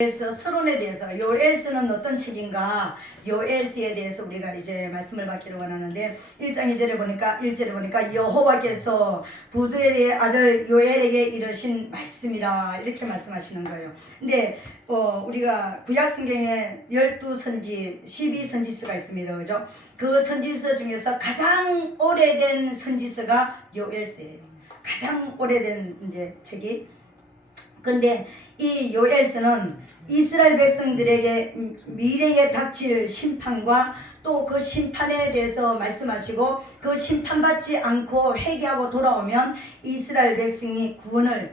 그래서 서론에 대해서 요엘서는 어떤 책인가, 요엘서에 대해서 우리가 이제 말씀을 받기를 원하는데 1장 2절에 보니까 1절에 보니까 여호와께서 부두엘의 아들 요엘에게 이르신 말씀이라 이렇게 말씀하시는 거예요. 근데 우리가 구약 성경에 12선지 12선지서가 있습니다. 그죠? 그 선지서 중에서 가장 오래된 선지서가 요엘서예요. 가장 오래된 이제 책이. 근데 이 요엘서는 이스라엘 백성들에게 미래에 닥칠 심판과 또 그 심판에 대해서 말씀하시고 그 심판받지 않고 회개하고 돌아오면 이스라엘 백성이 구원을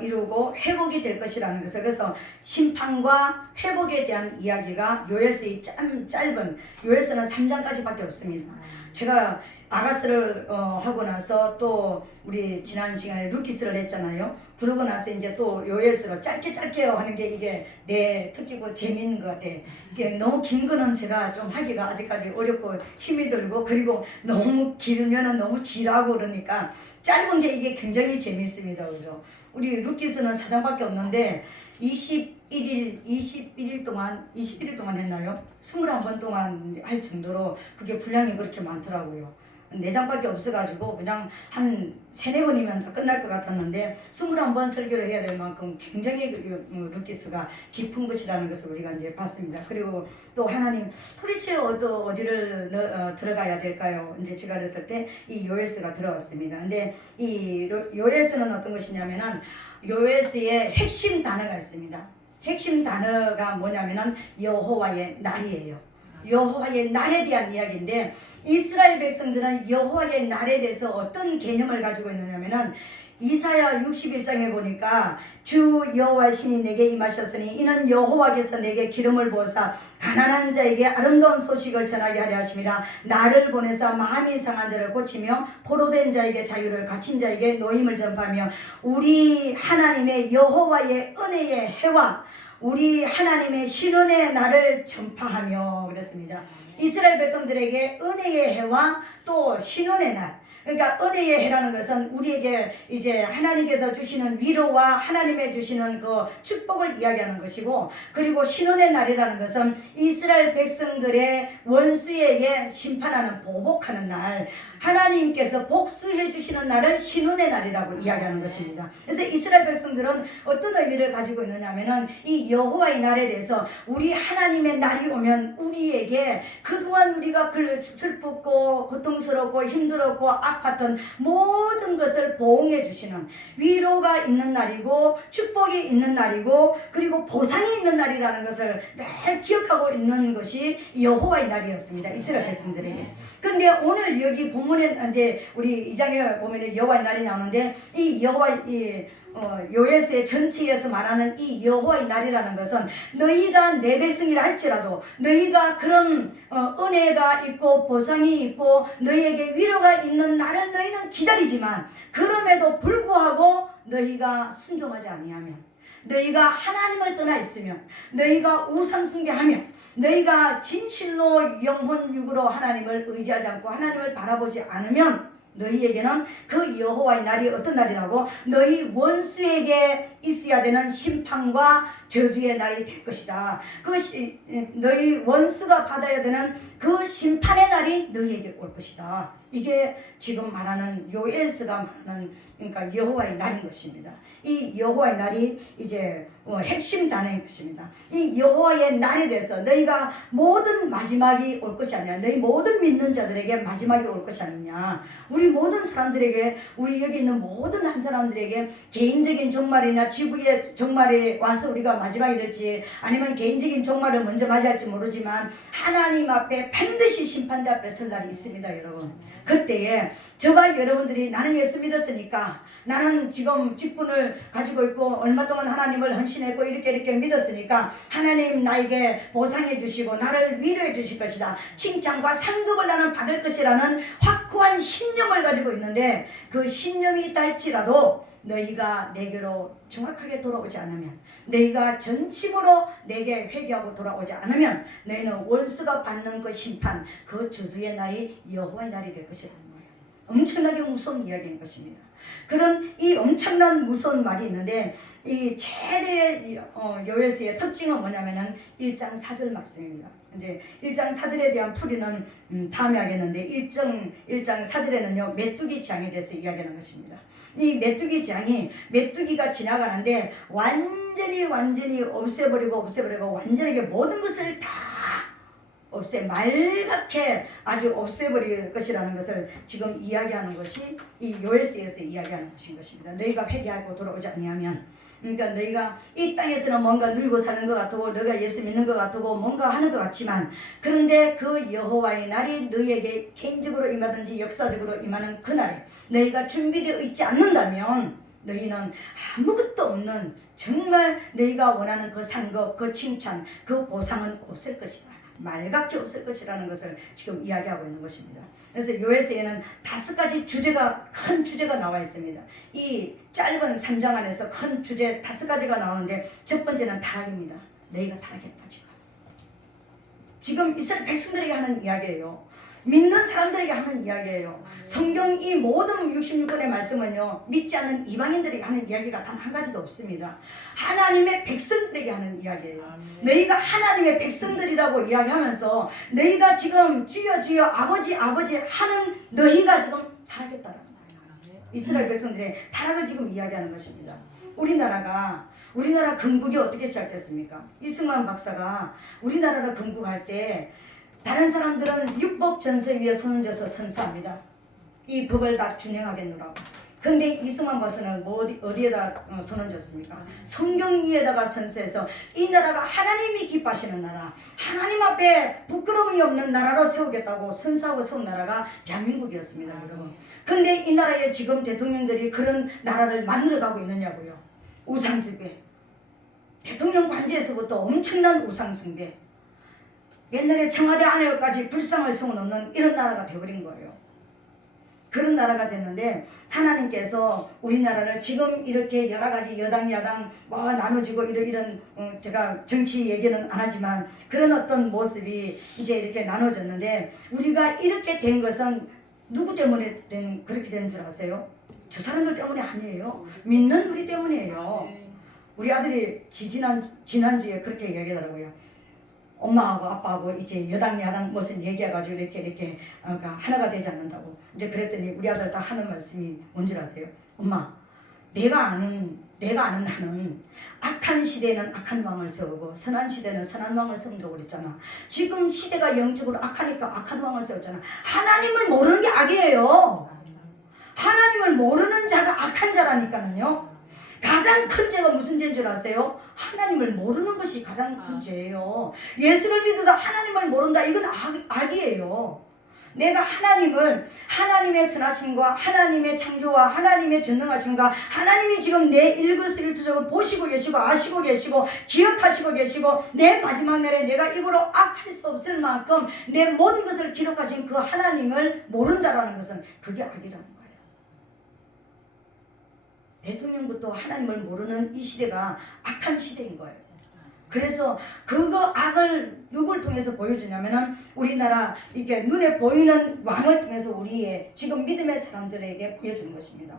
이루고 회복이 될 것이라는 것을, 그래서 심판과 회복에 대한 이야기가 요엘서의 짧은 요엘서는 3장까지밖에 없습니다. 제가 아가스를 하고 나서 또 우리 지난 시간에 루키스를 했잖아요. 그러고 나서 이제 또 요엘서로 짧게 하는 게 이게 내 특기고 재미있는 것 같아. 이게 너무 긴 거는 제가 좀 하기가 아직까지 어렵고 힘이 들고, 그리고 너무 길면은 너무 지루하고 그러니까 짧은 게 이게 굉장히 재미있습니다. 그죠? 우리 루키스는 4장밖에 없는데 21일 동안 했나요? 21번 동안 할 정도로 그게 분량이 그렇게 많더라고요. 4장밖에 없어가지고 그냥 한 3-4번이면 다 끝날 것 같았는데 21번 설교를 해야 될 만큼 굉장히 루키스가 깊은 것이라는 것을 우리가 이제 봤습니다. 그리고 또 하나님 도대체 어디를 들어가야 될까요? 이제 제가 그랬을 때 이 요엘서가 들어왔습니다. 근데 이 요엘서는 어떤 것이냐면은 요엘서에 핵심 단어가 있습니다. 핵심 단어가 뭐냐면은 여호와의 날이에요. 여호와의 날에 대한 이야기인데, 이스라엘 백성들은 여호와의 날에 대해서 어떤 개념을 가지고 있느냐면은 이사야 61장에 보니까 주 여호와 신이 내게 임하셨으니 이는 여호와께서 내게 기름을 부어사 가난한 자에게 아름다운 소식을 전하게 하려 하심이라. 나를 보내사 마음이 상한 자를 고치며 포로된 자에게 자유를, 갇힌 자에게 노임을 전파하며 우리 하나님의 여호와의 은혜의 해와 우리 하나님의 신원의 날을 전파하며 그랬습니다. 이스라엘 백성들에게 은혜의 해와 또 신원의 날, 그러니까 은혜의 해라는 것은 우리에게 이제 하나님께서 주시는 위로와 하나님의 주시는 그 축복을 이야기하는 것이고, 그리고 신원의 날이라는 것은 이스라엘 백성들의 원수에게 심판하는, 보복하는 날, 하나님께서 복수해 주시는 날을 신원의 날이라고 이야기하는 것입니다. 그래서 이스라엘 백성들은 어떤 의미를 가지고 있느냐면은 이 여호와의 날에 대해서 우리 하나님의 날이 오면 우리에게 그동안 우리가 슬펐고 고통스럽고 힘들었고 아팠던 모든 것을 보응해 주시는, 위로가 있는 날이고 축복이 있는 날이고 그리고 보상이 있는 날이라는 것을 늘 기억하고 있는 것이 여호와의 날이었습니다. 이스라엘 백성들에게. 근데 오늘 여기 본문에 이제 우리 2장에 보면 여호와의 날이 나오는데, 이 요엘서의 전체에서 말하는 이 여호와의 날이라는 것은 너희가 내 백성이라 할지라도, 너희가 그런 은혜가 있고 보상이 있고 너희에게 위로가 있는 날을 너희는 기다리지만, 그럼에도 불구하고 너희가 순종하지 아니하면, 너희가 하나님을 떠나 있으면, 너희가 우상 숭배하며, 너희가 진실로 영혼 육으로 하나님을 의지하지 않고 하나님을 바라보지 않으면 너희에게는 그 여호와의 날이 어떤 날이라고? 너희 원수에게 있어야 되는 심판과 저주의 날이 될 것이다. 너희 원수가 받아야 되는 그 심판의 날이 너희에게 올 것이다. 이게 지금 말하는 요엘서가 말하는, 그러니까 여호와의 날인 것입니다. 이 여호와의 날이 이제 핵심 단어인 것입니다. 이 여호와의 날에 대해서 너희가 모든 마지막이 올 것이 아니냐, 너희 모든 믿는 자들에게 마지막이 올 것이 아니냐, 우리 모든 사람들에게, 우리 여기 있는 모든 한 사람들에게 개인적인 종말이나 지구의 종말이 와서 우리가 마지막이 될지, 아니면 개인적인 종말을 먼저 맞이할지 모르지만 하나님 앞에 반드시 심판대 앞에 설 날이 있습니다. 여러분, 그때에 저와 여러분들이 나는 예수 믿었으니까, 나는 지금 직분을 가지고 있고 얼마 동안 하나님을 헌신했고 이렇게 믿었으니까 하나님 나에게 보상해 주시고 나를 위로해 주실 것이다, 칭찬과 상급을 나는 받을 것이라는 확고한 신념을 가지고 있는데, 그 신념이 있다 할지라도 너희가 내게로 정확하게 돌아오지 않으면, 너희가 전심으로 내게 회개하고 돌아오지 않으면 너희는 원수가 받는 그 심판, 그 저주의 날이 여호와의 날이 될 것이라는 거예요. 엄청나게 무서운 이야기인 것입니다. 그런 이 엄청난 무서운 말이 있는데 이 최대의 요엘서의 특징은 뭐냐면은 1장 4절 말씀입니다. 이제 1장 4절에 대한 풀이는 다음에 하겠는데 1장 4절에는요 메뚜기 재앙에 대해서 이야기하는 것입니다. 이 메뚜기 재앙이 메뚜기가 지나가는데 완전히 없애버리고 완전하게 모든 것을 다 말갛게 아주 없애버릴 것이라는 것을 지금 이야기하는 것이 이 요엘서에서 이야기하는 것입니다. 너희가 회개하고 돌아오지 아니하면, 그러니까 너희가 이 땅에서는 뭔가 누리고 사는 것 같고 너희가 예수 믿는 것 같고 뭔가 하는 것 같지만, 그런데 그 여호와의 날이 너희에게 개인적으로 임하든지 역사적으로 임하는 그날에 너희가 준비되어 있지 않는다면 너희는 아무것도 없는, 정말 너희가 원하는 그 상급, 그 칭찬, 그 보상은 없을 것이다. 말갛게 없을 것이라는 것을 지금 이야기하고 있는 것입니다. 그래서 요엘서에는 5가지 주제가, 큰 주제가 나와 있습니다. 이 짧은 3장 안에서 큰 주제 5가지가 나오는데, 첫 번째는 타락입니다. 너희가 타락했다. 지금 이스라엘 백성들에게 하는 이야기예요. 믿는 사람들에게 하는 이야기예요. 성경 이 모든 66권의 말씀은요, 믿지 않는 이방인들에게 하는 이야기가 단 한 가지도 없습니다. 하나님의 백성들에게 하는 이야기예요. 너희가 하나님의 백성들이라고 이야기하면서 너희가 지금 주여 주여 아버지 하는 너희가 지금 타락했다라는 거예요. 이스라엘 백성들의 타락을 지금 이야기하는 것입니다. 우리나라 건국이 어떻게 시작됐습니까? 이승만 박사가 우리나라를 건국할 때 다른 사람들은 율법 전세 위에 손을 져서 선서합니다. 이 법을 다 준행하겠노라고. 그런데 이승만 박사는 어디에다 손을 졌습니까? 성경 위에다가 선서해서 이 나라가 하나님이 기뻐하시는 나라, 하나님 앞에 부끄러움이 없는 나라로 세우겠다고 선서하고 세운 나라가 대한민국이었습니다, 여러분. 그런데 이 나라에 지금 대통령들이 그런 나라를 만들어가고 있느냐고요. 우상숭배. 대통령 관제에서부터 엄청난 우상숭배. 옛날에 청와대 안에까지 불상을 세워놓는 이런 나라가 되어버린 거예요. 그런 나라가 됐는데, 하나님께서 우리나라를 지금 이렇게 여러 가지 여당 야당 나눠지고 이런 제가 정치 얘기는 안 하지만 그런 어떤 모습이 이제 이렇게 나눠졌는데, 우리가 이렇게 된 것은 누구 때문에 그렇게 된 줄 아세요? 저 사람들 때문이 아니에요. 믿는 우리 때문이에요. 우리 아들이 지난주에 그렇게 얘기하더라고요. 엄마하고 아빠하고 이제 여당 야당 무슨 얘기해가지고 이렇게 하나가 되지 않는다고. 이제 그랬더니 우리 아들 다 하는 말씀이 뭔지 아세요? 엄마, 내가 아는 나는 악한 시대에는 악한 왕을 세우고 선한 시대는 선한 왕을 세운다고 그랬잖아. 지금 시대가 영적으로 악하니까 악한 왕을 세웠잖아. 하나님을 모르는 게 악이에요. 하나님을 모르는 자가 악한 자라니까는요. 가장 큰 죄가 무슨 죄인 줄 아세요? 하나님을 모르는 것이 가장 큰 죄예요. 예수를 믿어도 하나님을 모른다, 이건 악이에요. 내가 하나님의 선하심과 하나님의 창조와 하나님의 전능하심과 하나님이 지금 내 일거수일투족을 보시고 계시고 아시고 계시고 기억하시고 계시고 내 마지막 날에 내가 입으로 악할 수 없을 만큼 내 모든 것을 기록하신 그 하나님을 모른다라는 것은 그게 악이라는 거예요. 대통령부터 하나님을 모르는 이 시대가 악한 시대인 거예요. 그래서 그거 악을 누굴 통해서 보여주냐면은 우리나라 이게 눈에 보이는 왕을 통해서 우리의 지금 믿음의 사람들에게 보여주는 것입니다.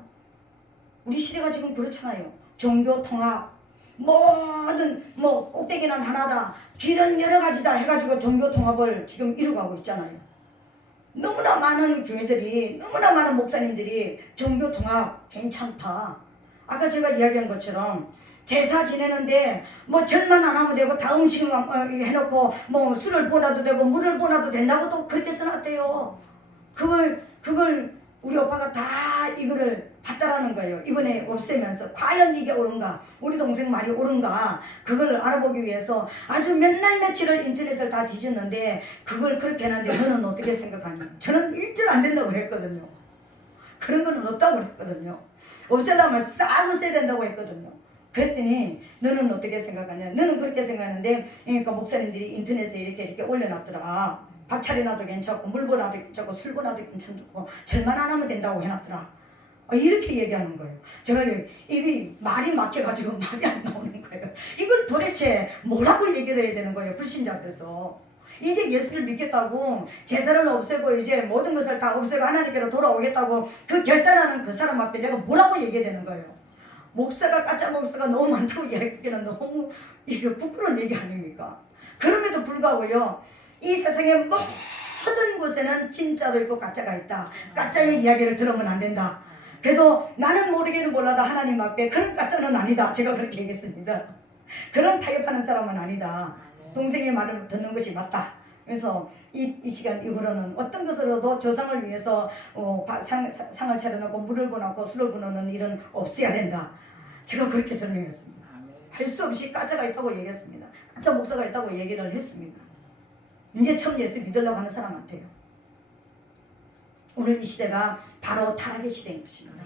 우리 시대가 지금 그렇잖아요. 종교 통합, 모든 꼭대기는 하나다, 길은 여러 가지다 해가지고 종교 통합을 지금 이루어가고 있잖아요. 너무나 많은 교회들이, 너무나 많은 목사님들이 종교 통합 괜찮다. 아까 제가 이야기한 것처럼 제사 지내는데 절만 안 하면 되고 다 음식을 해놓고 술을 보나도 되고 물을 보나도 된다고 또 그렇게 써놨대요. 그걸 우리 오빠가 다 이거를 봤다라는 거예요. 이번에 없애면서 과연 이게 옳은가, 우리 동생 말이 옳은가, 그걸 알아보기 위해서 아주 몇 날 며칠을 인터넷을 다 뒤졌는데 그걸 그렇게 해놨는데 너는 어떻게 생각하니? 저는 일절 안 된다고 그랬거든요. 그런 거는 없다고 그랬거든요. 없애려면 싹 없애야 된다고 했거든요. 그랬더니 너는 어떻게 생각하냐? 너는 그렇게 생각하는데, 그러니까 목사님들이 인터넷에 이렇게 올려놨더라. 밥 차려놔도 괜찮고 물 부어놔도 괜찮고 술 부어놔도 괜찮고 절만 안 하면 된다고 해놨더라. 이렇게 얘기하는 거예요. 제가 입이 말이 막혀가지고 말이 안 나오는 거예요. 이걸 도대체 뭐라고 얘기를 해야 되는 거예요, 불신자 앞에서. 이제 예수를 믿겠다고 제사를 없애고 이제 모든 것을 다 없애고 하나님께로 돌아오겠다고 그 결단하는 그 사람 앞에 내가 뭐라고 얘기해야 되는 거예요? 목사가 가짜 목사가 너무 많다고 이야기하기는 너무 이게 부끄러운 얘기 아닙니까? 그럼에도 불구하고요, 이 세상의 모든 곳에는 진짜도 있고 가짜가 있다. 가짜의 이야기를 들으면 안 된다. 그래도 나는 모르기는 몰라도 하나님 앞에 그런 가짜는 아니다. 제가 그렇게 얘기했습니다. 그런 타협하는 사람은 아니다. 동생의 말을 듣는 것이 맞다. 그래서 이 시간 이후로는 어떤 것으로도 조상을 위해서 상을 차려놓고 물을 부어놓고 술을 부어놓는 일은 없어야 된다. 제가 그렇게 설명했습니다. 할 수 없이 가짜가 있다고 얘기했습니다. 가짜 목사가 있다고 얘기를 했습니다. 이제 처음 예수 믿으려고 하는 사람한테요. 오늘 이 시대가 바로 타락의 시대인 것입니다.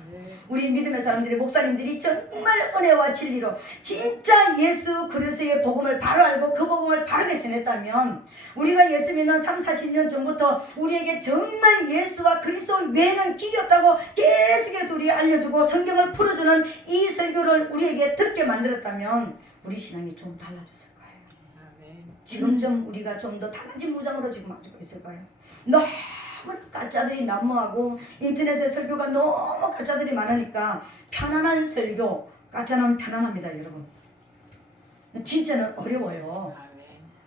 우리 믿음의 사람들이, 목사님들이 정말 은혜와 진리로 진짜 예수 그리스도의 복음을 바로 알고 그 복음을 바르게 전했다면, 우리가 예수 믿는 30-40년 전부터 우리에게 정말 예수와 그리스도 외에는 길이 없다고 계속해서 우리에게 알려주고 성경을 풀어주는 이 설교를 우리에게 듣게 만들었다면 우리 신앙이 좀 달라졌을 거예요. 지금 좀 우리가 좀 더 달라진 무장으로 지금 가지고 있을 거예요. 너무 가짜들이 난무하고 인터넷에 설교가 너무 가짜들이 많으니까 편안한 설교, 가짜는 편안합니다 여러분. 진짜는 어려워요.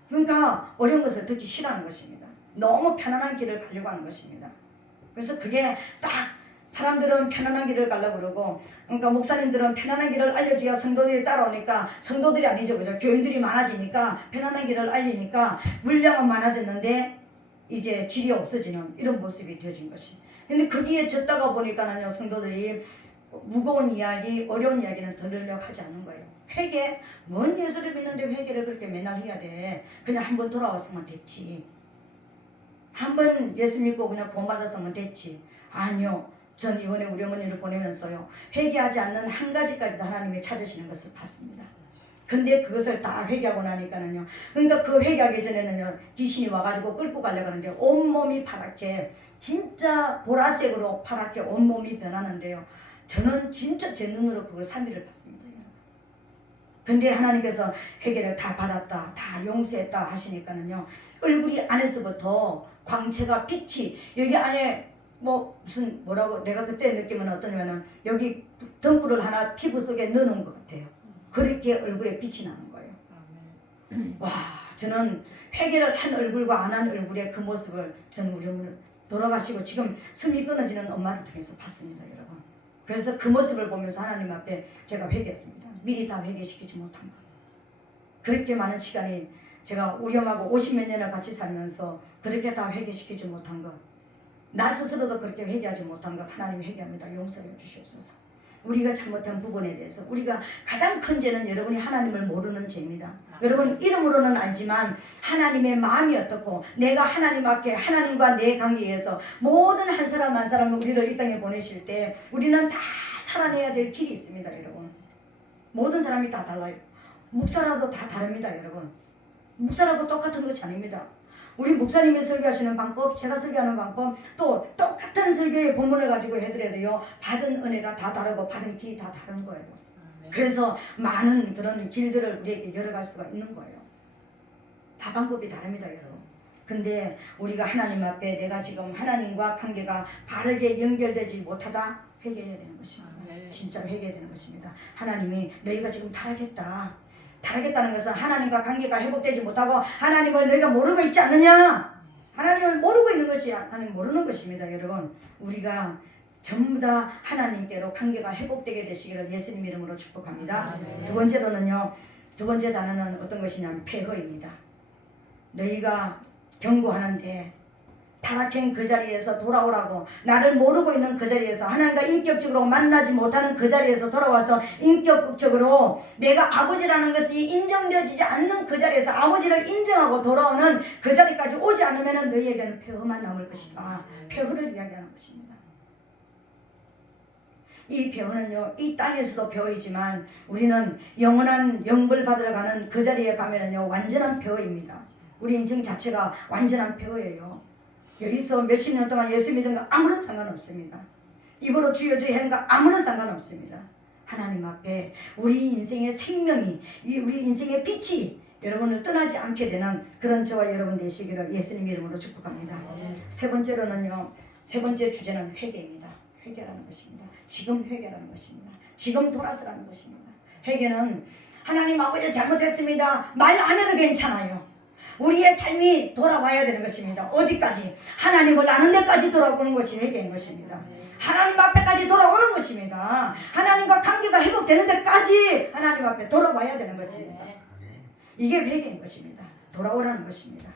그러니까 어려운 것을 듣기 싫어하는 것입니다. 너무 편안한 길을 가려고 하는 것입니다. 그래서 그게 딱 사람들은 편안한 길을 가려고 그러고, 그러니까 목사님들은 편안한 길을 알려줘야 성도들이 따라오니까, 성도들이 아니죠, 그죠? 교인들이 많아지니까 편안한 길을 알리니까 물량은 많아졌는데 이제 질이 없어지는 이런 모습이 되어진 것이. 근데 거기에 젖다가 보니까는요, 성도들이 무거운 이야기, 어려운 이야기는 들으려고 하지 않는 거예요. 회개, 뭔 예수를 믿는데 회개를 그렇게 맨날 해야 돼. 그냥 한번 돌아왔으면 됐지. 한번 예수 믿고 그냥 구원받았으면 됐지. 아니요. 전 이번에 우리 어머니를 보내면서요, 회개하지 않는 한 가지까지도 하나님이 찾으시는 것을 봤습니다. 근데 그것을 다 회개하고 나니까는요, 그러니까 그 회개하기 전에는요, 귀신이 와가지고 끌고 가려고 하는데 온몸이 파랗게, 진짜 보라색으로 파랗게 온몸이 변하는데요, 저는 진짜 제 눈으로 그걸 3일을 봤습니다. 근데 하나님께서 회개를 다 받았다, 다 용서했다 하시니까는요, 얼굴이 안에서부터 광채가, 빛이, 여기 안에 무슨 뭐라고, 내가 그때 느낌은 어떠냐면은 여기 덩굴을 하나 피부 속에 넣어놓은 것 같아요. 그렇게 얼굴에 빛이 나는 거예요. 와, 저는 회개를 한 얼굴과 안 한 얼굴의 그 모습을 저는 우리 어머니 돌아가시고 지금 숨이 끊어지는 엄마를 통해서 봤습니다, 여러분. 그래서 그 모습을 보면서 하나님 앞에 제가 회개했습니다. 미리 다 회개시키지 못한 것. 그렇게 많은 시간이 제가 우리 엄마하고 50몇 년을 같이 살면서 그렇게 다 회개시키지 못한 것, 나 스스로도 그렇게 회개하지 못한 것, 하나님이 회개합니다. 용서해 주시옵소서. 우리가 잘못한 부분에 대해서, 우리가 가장 큰 죄는 여러분이 하나님을 모르는 죄입니다. 여러분 이름으로는 알지만 하나님의 마음이 어떻고, 내가 하나님 앞에 하나님과 내 관계에서 모든 한 사람 한 사람을 우리를 이 땅에 보내실 때 우리는 다 살아내야 될 길이 있습니다. 여러분 모든 사람이 다 달라요. 목사라도 다 다릅니다. 여러분 목사라고 똑같은 것이 아닙니다. 우리 목사님이 설교하시는 방법, 제가 설교하는 방법, 또 똑같은 설교의 본문을 가지고 해드려도요, 받은 은혜가 다 다르고 받은 길이 다 다른 거예요. 그래서 많은 그런 길들을 우리에게 열어갈 수가 있는 거예요. 다 방법이 다릅니다, 여러분. 근데 우리가 하나님 앞에 내가 지금 하나님과 관계가 바르게 연결되지 못하다, 회개해야 되는 것입니다. 진짜 회개해야 되는 것입니다. 하나님이 너희가 지금 타락했다. 타락했다는 것은 하나님과 관계가 회복되지 못하고 하나님을 너희가 모르고 있지 않느냐? 하나님을 모르고 있는 것이 하나님 모르는 것입니다. 여러분 우리가 전부 다 하나님께로 관계가 회복되게 되시기를 예수님 이름으로 축복합니다. 두 번째로는요, 두 번째 단어는 어떤 것이냐면 폐허입니다. 너희가 경고하는데 타락한 그 자리에서 돌아오라고, 나를 모르고 있는 그 자리에서, 하나님과 인격적으로 만나지 못하는 그 자리에서 돌아와서 인격적으로 내가 아버지라는 것이 인정되어지지 않는 그 자리에서 아버지를 인정하고 돌아오는 그 자리까지 오지 않으면 너희에게는 폐허만 남을 것이다. 폐허를 이야기하는 것입니다. 이 폐허는요, 이 땅에서도 폐허이지만 우리는 영원한 영벌 받으러 가는 그 자리에 가면은요, 완전한 폐허입니다. 우리 인생 자체가 완전한 폐허예요. 여기서 몇십 년 동안 예수 믿은 거 아무런 상관없습니다. 입으로 주여 주여 하는 거 아무런 상관없습니다. 하나님 앞에 우리 인생의 생명이, 우리 인생의 빛이 여러분을 떠나지 않게 되는 그런 저와 여러분 되시기를 예수님 이름으로 축복합니다. 세 번째로는요, 세 번째 주제는 회개입니다. 회개라는 것입니다. 지금 회개라는 것입니다. 지금 돌아서라는 것입니다. 회개는 하나님 아버지 잘못했습니다. 말 안 해도 괜찮아요. 우리의 삶이 돌아와야 되는 것입니다. 어디까지? 하나님을 아는 데까지 돌아오는 것이 회개인 것입니다. 하나님 앞에까지 돌아오는 것입니다. 하나님과 관계가 회복되는 데까지 하나님 앞에 돌아와야 되는 것입니다. 이게 회개인 것입니다. 돌아오라는 것입니다.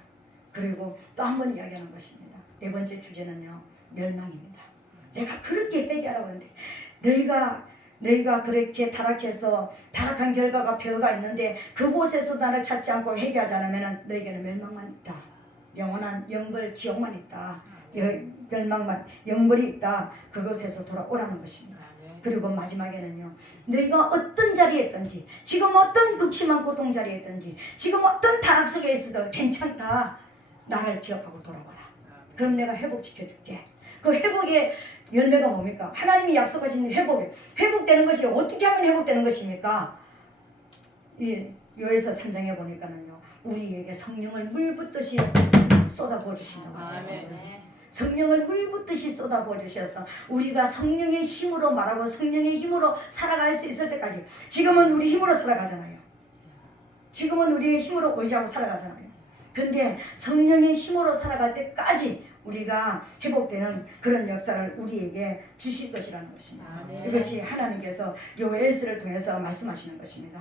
그리고 또 한 번 이야기하는 것입니다. 네 번째 주제는요, 멸망입니다. 내가 그렇게 회개하라고 하는데 너희가 그렇게 타락해서 타락한 결과가 배어가 있는데 그곳에서 나를 찾지 않고 회개하지 않으면 너희에게는 멸망만 있다. 영원한 영벌 지옥만 있다. 멸망만 영벌이 있다. 그곳에서 돌아오라는 것입니다. 그리고 마지막에는요, 너희가 어떤 자리에 있든지, 지금 어떤 극심한 고통 자리에 있든지, 지금 어떤 타락 속에 있어도 괜찮다. 나를 기억하고 돌아와라. 그럼 내가 회복시켜줄게. 그 회복의 열매가 뭡니까? 하나님이 약속하신 회복되는 것이 어떻게 하면 회복되는 것입니까? 이 요엘서 3장에 보니까는요, 우리에게 성령을 물 붓듯이 쏟아부어 주신다고 하셨습니다. 성령을 물 붓듯이 쏟아부어 주셔서 우리가 성령의 힘으로 말하고 성령의 힘으로 살아갈 수 있을 때까지, 지금은 우리 힘으로 살아가잖아요. 지금은 우리의 힘으로 의지하고 살아가잖아요. 근데 성령의 힘으로 살아갈 때까지 우리가 회복되는 그런 역사를 우리에게 주실 것이라는 것입니다. 이것이 하나님께서 요엘서를 통해서 말씀하시는 것입니다.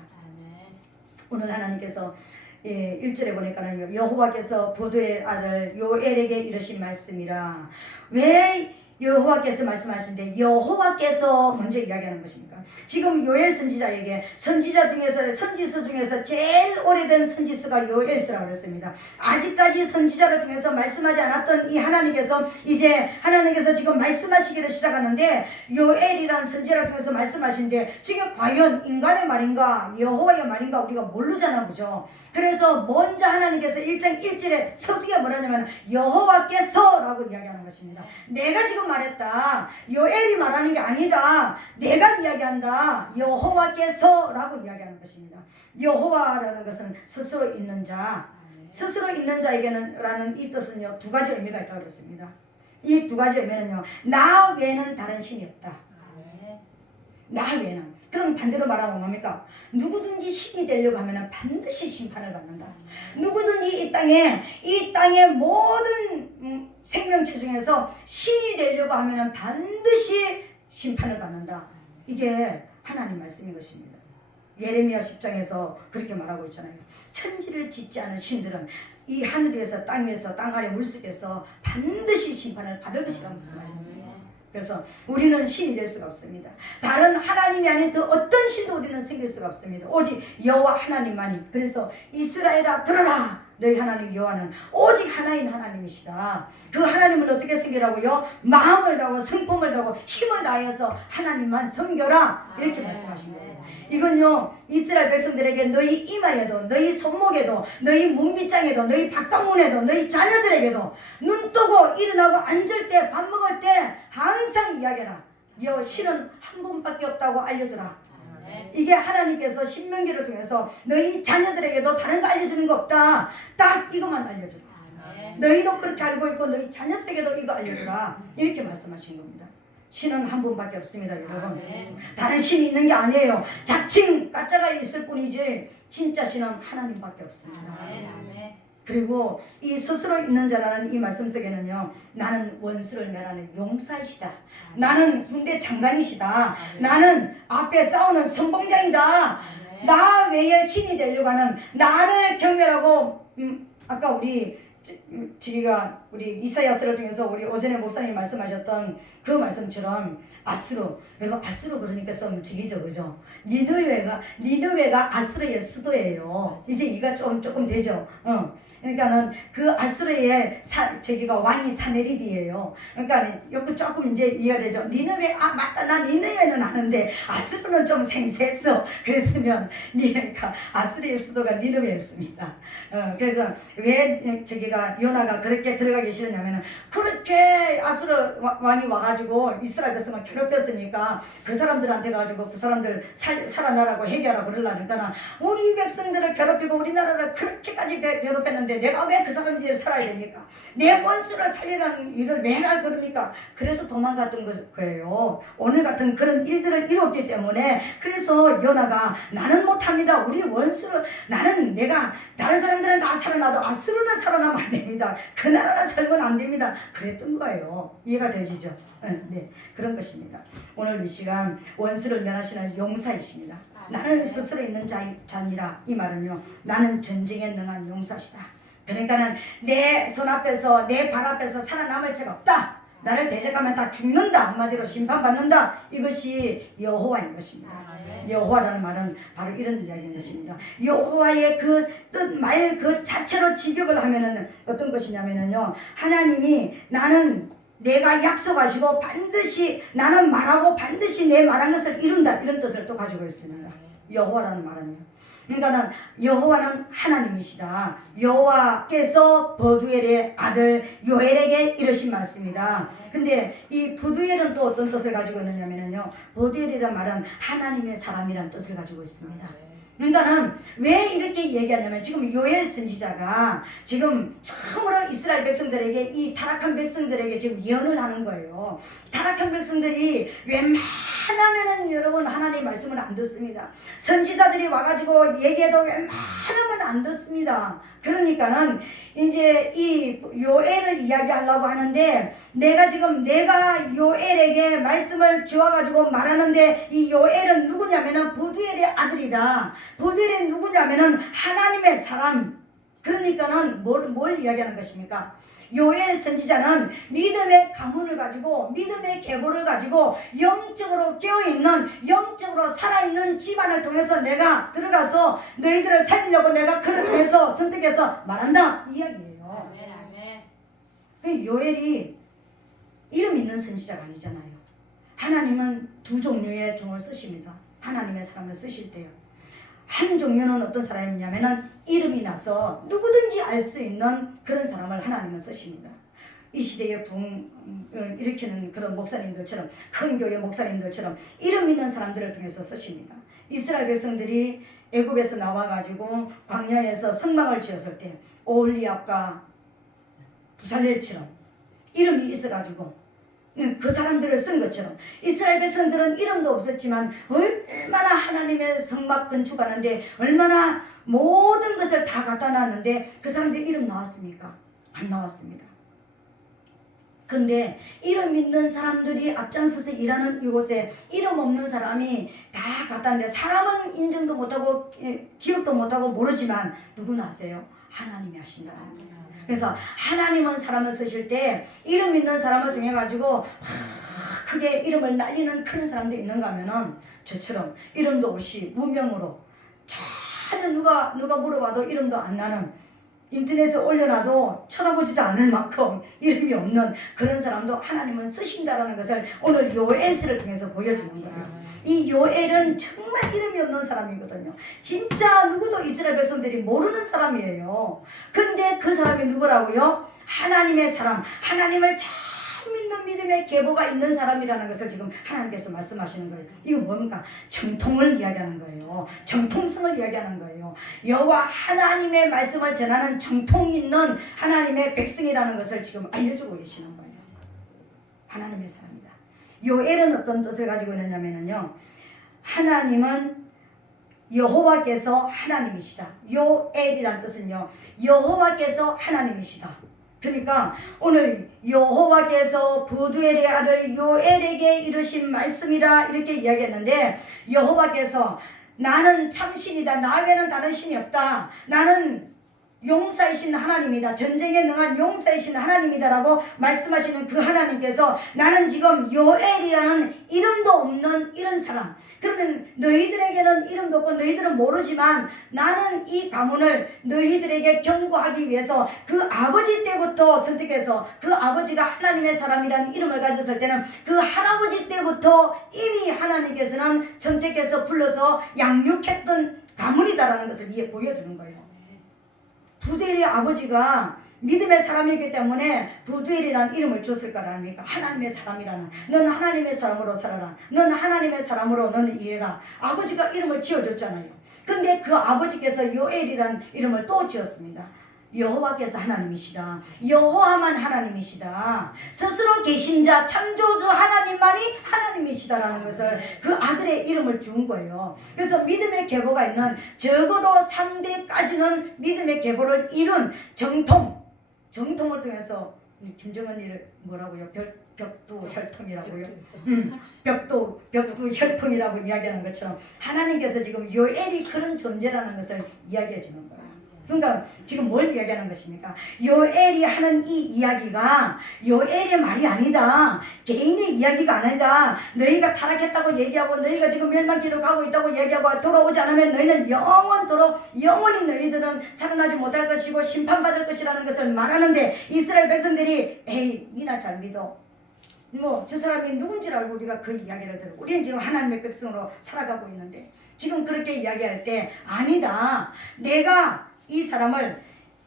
오늘 하나님께서 1절에 보니까는 여호와께서 보도의 아들 요엘에게 이르신 말씀이라. 왜 여호와께서 말씀하시는데 여호와께서 먼저 이야기하는 것입니까? 지금 요엘 선지자에게 선지서 중에서 제일 오래된 선지서가 요엘서라고 그랬습니다. 아직까지 선지자를 통해서 말씀하지 않았던 이 하나님께서 이제 하나님께서 지금 말씀하시기를 시작하는데, 요엘이라는 선지자를 통해서 말씀하시는데 지금 과연 인간의 말인가 여호와의 말인가 우리가 모르잖아, 그죠? 그래서 먼저 하나님께서 1장 1절에 서두에 뭐라냐면 여호와께서 라고 이야기하는 것입니다. 내가 지금 말했다. 요엘이 말하는 게 아니다. 내가 이야기한다. 여호와께서 라고 이야기하는 것입니다. 여호와라는 것은 스스로 있는 자, 스스로 있는 자에게는 라는 이 뜻은요, 두 가지 의미가 있다고 그랬습니다. 이 두 가지 의미는요, 나 외에는 다른 신이 없다. 나 외에는. 그럼 반대로 말하면 뭡니까? 누구든지 신이 되려고 하면 반드시 심판을 받는다. 누구든지 이 땅의 모든 생명체 중에서 신이 되려고 하면 반드시 심판을 받는다. 이게 하나님 말씀인 것입니다. 예레미야 10장에서 그렇게 말하고 있잖아요. 천지를 짓지 않은 신들은 이 하늘 위에서 땅 위에서 땅 아래 물속에서 반드시 심판을 받을 것이라고 말씀하셨습니다. 그래서 우리는 신이 될 수가 없습니다. 다른 하나님이 아닌 그 어떤 신도 우리는 섬길 수가 없습니다. 오직 여호와 하나님만이. 그래서 이스라엘아 들어라, 너희 하나님 여호와는 오직 하나인 하나님이시다. 그 하나님을 어떻게 섬기라고요? 마음을 다하고 성품을 다하고 힘을 다해서 하나님만 섬겨라, 이렇게 말씀하신 거예요. 이건요, 이스라엘 백성들에게 너희 이마에도, 너희 손목에도, 너희 문빗장에도, 너희 바깥문에도, 너희 자녀들에게도 눈 뜨고 일어나고 앉을 때, 밥 먹을 때 항상 이야기해라. 신은 한 분밖에 없다고 알려주라. 이게 하나님께서 신명기를 통해서 너희 자녀들에게도 다른 거 알려주는 거 없다. 딱 이것만 알려주라. 너희도 그렇게 알고 있고 너희 자녀들에게도 이거 알려주라. 이렇게 말씀하신 겁니다. 신은 한 분밖에 없습니다, 여러분. 다른 신이 있는 게 아니에요. 자칭 가짜가 있을 뿐이지 진짜 신은 하나님밖에 없습니다. 그리고 이 스스로 있는 자라는 이 말씀 속에는요, 나는 원수를 멸하는 용사이시다. 나는 군대 장관이시다. 나는 앞에 싸우는 선봉장이다. 나 외에 신이 되려고 하는, 나를 경멸하고 아까 우리 이사야서를 통해서 우리 오전에 목사님이 말씀하셨던 그 말씀처럼 아수르, 여러분 아수르 그러니까 좀 지기죠, 그죠? 니느웨가 아수르의 수도예요. 이제 이가 조금 되죠. 그러니까는 그 아수르의 저기가 왕이 사네립이에요. 그러니까 여기 조금 이제 이해가 되죠. 니느웨, 맞다, 나 니느웨는 아는데 아수르는 좀 생소했어. 그랬으면 그러니까 아수르의 수도가 니느웨였습니다. 그래서 왜 저기가 요나가 그렇게 들어가기 싫었냐면은, 그렇게 아수르 왕이 와가지고 이스라엘 백성을 괴롭혔으니까 그 사람들한테 가지고 그 사람들 살아나라고 해결하고 그러려니까, 우리 백성들을 괴롭히고 우리나라를 그렇게까지 괴롭혔는데 내가 왜 그 사람들이 살아야 됩니까? 내 원수를 살리라는 일을 왜 하라 그럽니까? 그래서 도망갔던 거예요. 오늘 같은 그런 일들을 이뤘기 때문에. 그래서 요나가 나는 못합니다. 우리 원수를, 내가 다른 사람들은 다 살아나도 아수르는 살아나면 안 됩니다. 그 나라는 살면 안 됩니다. 그랬던 거예요. 이해가 되시죠? 네, 그런 것입니다. 오늘 이 시간 원수를 면하시는 용사이십니다. 나는 스스로 있는 자니라. 이 말은요, 나는 전쟁에 능한 용사시다. 그러니까는 내 손앞에서, 내 발 앞에서 살아남을 자가 없다. 나를 대적하면 다 죽는다. 한마디로 심판받는다. 이것이 여호와인 것입니다. 여호와라는 말은 바로 이런 이야기인 것입니다. 여호와의 그 뜻, 말 그 자체로 직역을 하면은 어떤 것이냐면요, 하나님이 나는 내가 약속하시고 반드시 나는 말하고 반드시 내 말한 것을 이룬다, 이런 뜻을 또 가지고 있습니다. 여호와라는 말은요, 그러니까는 여호와는 하나님이시다. 여호와께서 버두엘의 아들 요엘에게 이러신 말씀이다. 근데 이 버두엘은 또 어떤 뜻을 가지고 있느냐면요, 버두엘이란 말은 하나님의 사람이란 뜻을 가지고 있습니다. 그러니까는 왜 이렇게 얘기하냐면, 지금 요엘 선지자가 지금 처음으로 이스라엘 백성들에게, 이 타락한 백성들에게 지금 예언을 하는 거예요. 타락한 백성들이 웬만하면은 여러분 하나님 말씀을 안 듣습니다. 선지자들이 와가지고 얘기해도 웬만하면 안 듣습니다. 그러니까는 이제 이 요엘을 이야기하려고 하는데, 내가 요엘에게 말씀을 주어가지고 말하는데, 이 요엘은 누구냐면은 버두엘의 아들이다. 버두엘이 누구냐면은 하나님의 사람. 그러니까는 뭘 이야기하는 것입니까? 요엘 선지자는 믿음의 가문을 가지고, 믿음의 계보를 가지고 영적으로 깨어있는, 영적으로 살아있는 집안을 통해서 내가 들어가서 너희들을 살리려고 내가 그렇게 해서 선택해서 말한다, 이 이야기예요. 요엘이 이름 있는 선지자가 아니잖아요. 하나님은 두 종류의 종을 쓰십니다. 하나님의 사람을 쓰실 때요, 한 종류는 어떤 사람이냐면은 이름이 나서 누구든지 알 수 있는 그런 사람을 하나님은 쓰십니다. 이 시대의 붕을 일으키는 그런 목사님들처럼, 큰 교회 목사님들처럼 이름 있는 사람들을 통해서 쓰십니다. 이스라엘 백성들이 애굽에서 나와가지고 광야에서 성막을 지었을 때 오홀리압과 부살렐처럼 이름이 있어가지고 그 사람들을 쓴 것처럼, 이스라엘 백성들은 이름도 없었지만 얼마나 하나님의 성막 건축하는데 얼마나 모든 것을 다 갖다 놨는데 그 사람들 이름 나왔습니까? 안 나왔습니다. 근데 이름 있는 사람들이 앞장서서 일하는 이곳에 이름 없는 사람이 다 갖다 놨는데, 사람은 인정도 못하고 기억도 못하고 모르지만 누구나 아세요? 하나님이 하신다. 그래서 하나님은 사람을 쓰실 때 이름 있는 사람을 통해 가지고 크게 이름을 날리는 그런 사람도 있는가 하면은, 저처럼 이름도 없이 무명으로 전혀 누가 물어봐도 이름도 안 나는, 인터넷에 올려놔도 쳐다보지도 않을 만큼 이름이 없는 그런 사람도 하나님은 쓰신다라는 것을 오늘 요엘서를 통해서 보여주는 거예요. 이 요엘은 정말 이름이 없는 사람이거든요. 진짜 누구도 이스라엘 백성들이 모르는 사람이에요. 근데 그 사람이 누구라고요? 하나님의 사람, 하나님을 잘 믿는 믿음의 계보가 있는 사람이라는 것을 지금 하나님께서 말씀하시는 거예요. 이거 뭡니까? 정통을 이야기하는 거예요. 정통성을 이야기하는 거예요. 여호와 하나님의 말씀을 전하는 정통 있는 하나님의 백성이라는 것을 지금 알려주고 계시는 거예요. 하나님의 사람이다. 요엘은 어떤 뜻을 가지고 있느냐면요, 하나님은 여호와께서 하나님이시다. 요엘이란 뜻은요, 여호와께서 하나님이시다. 그러니까 오늘 여호와께서 버두엘의 아들 요엘에게 이르신 말씀이라 이렇게 이야기했는데, 여호와께서 나는 참신이다, 나 외에는 다른 신이 없다, 나는 용사이신 하나님이다. 전쟁에 능한 용사이신 하나님이다라고 말씀하시는 그 하나님께서 나는 지금 요엘이라는 이름도 없는 이런 사람, 그러면 너희들에게는 이름도 없고 너희들은 모르지만 나는 이 가문을 너희들에게 경고하기 위해서 그 아버지 때부터 선택해서, 그 아버지가 하나님의 사람이라는 이름을 가졌을 때는 그 할아버지 때부터 이미 하나님께서는 선택해서 불러서 양육했던 가문이다라는 것을 이해 보여주는 거예요. 부두엘의 아버지가 믿음의 사람이기 때문에 부두엘이라는 이름을 줬을 거 아닙니까? 하나님의 사람이라는, 넌 하나님의 사람으로 살아라, 넌 하나님의 사람으로 너는 일해라. 아버지가 이름을 지어줬잖아요. 근데 그 아버지께서 요엘이라는 이름을 또 지었습니다. 여호와께서 하나님이시다. 여호와만 하나님이시다. 스스로 계신 자 창조주 하나님만이 하나님이시다라는 것을 그 아들의 이름을 준 거예요. 그래서 믿음의 계보가 있는, 적어도 3대까지는 믿음의 계보를 이룬 정통을 통해서 김정은이를 뭐라고요? 벽두 혈통이라고요. 벽두 혈통이라고 이야기하는 것처럼 하나님께서 지금 요엘이 그런 존재라는 것을 이야기해 주는 거예요. 그러니까 지금 뭘 이야기하는 것입니까? 요엘이 하는 이 이야기가 요엘의 말이 아니다. 개인의 이야기가 아니다. 너희가 타락했다고 얘기하고 너희가 지금 멸망기로 가고 있다고 얘기하고 돌아오지 않으면 너희는 영원히 너희들은 살아나지 못할 것이고 심판받을 것이라는 것을 말하는데, 이스라엘 백성들이 에이 니나 잘 믿어. 뭐 저 사람이 누군지 알고 우리가 그 이야기를 들어. 우리는 지금 하나님의 백성으로 살아가고 있는데 지금 그렇게 이야기할 때 아니다. 내가 이 사람을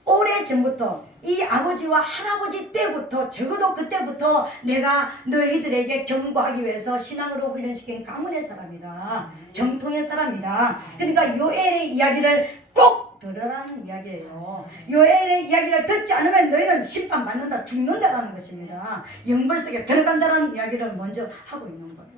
오래전부터 이 아버지와 할아버지 때부터, 적어도 그때부터 내가 너희들에게 경고하기 위해서 신앙으로 훈련시킨 가문의 사람이다. 정통의 사람이다. 그러니까 요엘의 이야기를 꼭 들으라는 이야기예요. 요엘의 이야기를 듣지 않으면 너희는 심판받는다, 죽는다라는 것입니다. 영벌 속에 들어간다라는 이야기를 먼저 하고 있는 거예요.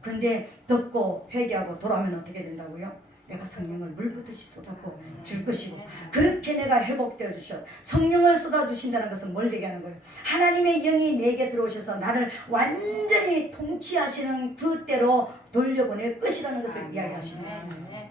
그런데 듣고 회개하고 돌아오면 어떻게 된다고요? 내가 성령을 물붓듯이 쏟아붓고 줄 것이고, 그렇게 내가 회복되어 주셔. 성령을 쏟아주신다는 것은 뭘 얘기하는 거예요? 하나님의 영이 내게 들어오셔서 나를 완전히 통치하시는 그때로 돌려보낼 것이라는 것을 이야기하시는 거예요.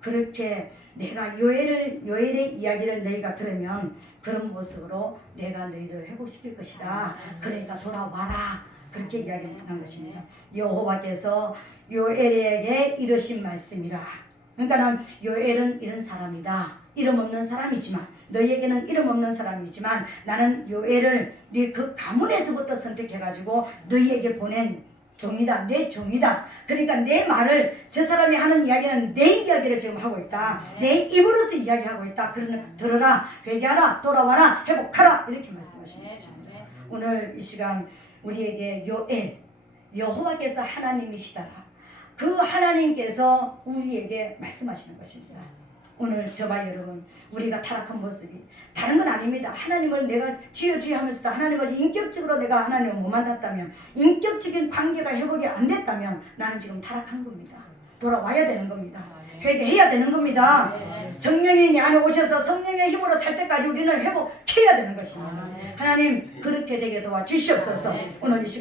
그렇게 내가 요엘의 이야기를 너희가 들으면 그런 모습으로 내가 너희들을 회복시킬 것이다. 그러니까 돌아와라. 그렇게 이야기하는 것입니다. 여호와께서 요엘에게 이르신 말씀이라. 그러니까 요엘은 이런 사람이다. 이름 없는 사람이지만, 너희에게는 이름 없는 사람이지만 나는 요엘을 네 그 가문에서부터 선택해가지고 너희에게 보낸 종이다. 내 종이다. 그러니까 내 말을, 저 사람이 하는 이야기는 내 이야기를 지금 하고 있다. 내 입으로서 이야기하고 있다. 그러니까 들어라, 회개하라, 돌아와라, 회복하라, 이렇게 말씀하시는 것입니다. 오늘 이 시간 우리에게 요엘, 여호와께서 하나님이시다. 그 하나님께서 우리에게 말씀하시는 것입니다. 오늘 저와 여러분, 우리가 타락한 모습이 다른 건 아닙니다. 하나님을 내가 주여 하면서 하나님을 인격적으로 내가 하나님을 못 만났다면, 인격적인 관계가 회복이 안 됐다면 나는 지금 타락한 겁니다. 돌아와야 되는 겁니다. 회개해야 되는 겁니다. 성령이 내 안에 오셔서 성령의 힘으로 살 때까지 우리는 회복해야 되는 것입니다. 하나님 그렇게 되게 도와주시옵소서. 오늘 이 시간